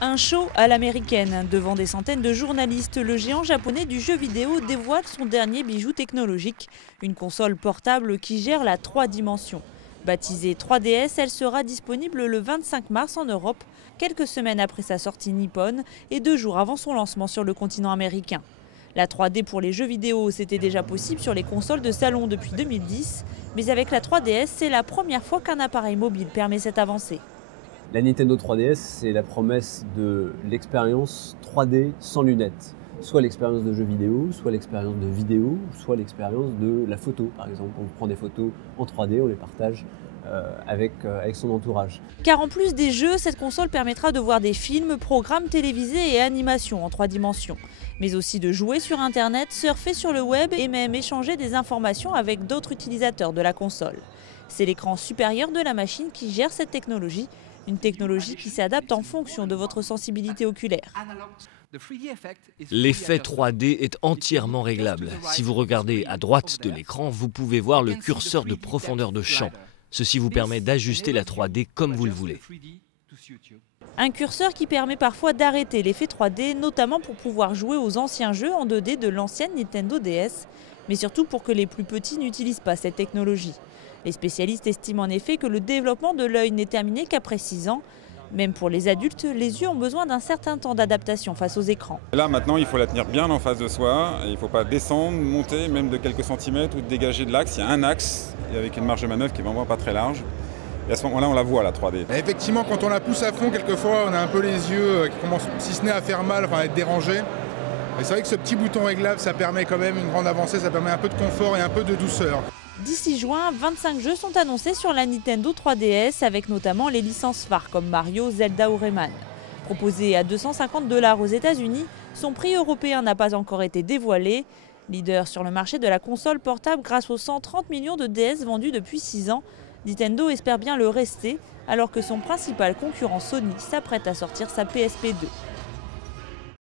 Un show à l'américaine. Devant des centaines de journalistes, le géant japonais du jeu vidéo dévoile son dernier bijou technologique, une console portable qui gère la 3 dimensions. Baptisée 3DS, elle sera disponible le 25 mars en Europe, quelques semaines après sa sortie nippone et 2 jours avant son lancement sur le continent américain. La 3D pour les jeux vidéo, c'était déjà possible sur les consoles de salon depuis 2010, mais avec la 3DS, c'est la première fois qu'un appareil mobile permet cette avancée. La Nintendo 3DS, c'est la promesse de l'expérience 3D sans lunettes. Soit l'expérience de jeu vidéo, soit l'expérience de vidéo, soit l'expérience de la photo. Par exemple, on prend des photos en 3D, on les partage avec son entourage. Car en plus des jeux, cette console permettra de voir des films, programmes télévisés et animations en 3 dimensions. Mais aussi de jouer sur Internet, surfer sur le web et même échanger des informations avec d'autres utilisateurs de la console. C'est l'écran supérieur de la machine qui gère cette technologie. Une technologie qui s'adapte en fonction de votre sensibilité oculaire. L'effet 3D est entièrement réglable. Si vous regardez à droite de l'écran, vous pouvez voir le curseur de profondeur de champ. Ceci vous permet d'ajuster la 3D comme vous le voulez. Un curseur qui permet parfois d'arrêter l'effet 3D, notamment pour pouvoir jouer aux anciens jeux en 2D de l'ancienne Nintendo DS, mais surtout pour que les plus petits n'utilisent pas cette technologie. Les spécialistes estiment en effet que le développement de l'œil n'est terminé qu'après 6 ans. Même pour les adultes, les yeux ont besoin d'un certain temps d'adaptation face aux écrans. Là maintenant, il faut la tenir bien en face de soi. Il ne faut pas descendre, monter, même de quelques centimètres ou de dégager de l'axe. Il y a un axe avec une marge de manœuvre qui est vraiment pas très large. Et à ce moment-là, on la voit, la 3D. Et effectivement, quand on la pousse à fond, quelquefois, on a un peu les yeux qui commencent, si ce n'est à faire mal, enfin à être dérangés. Et c'est vrai que ce petit bouton réglable, ça permet quand même une grande avancée, ça permet un peu de confort et un peu de douceur. D'ici juin, 25 jeux sont annoncés sur la Nintendo 3DS avec notamment les licences phares comme Mario, Zelda ou Rayman. Proposé à 250 $ aux États-Unis, son prix européen n'a pas encore été dévoilé. Leader sur le marché de la console portable grâce aux 130 millions de DS vendus depuis 6 ans, Nintendo espère bien le rester alors que son principal concurrent Sony s'apprête à sortir sa PSP 2.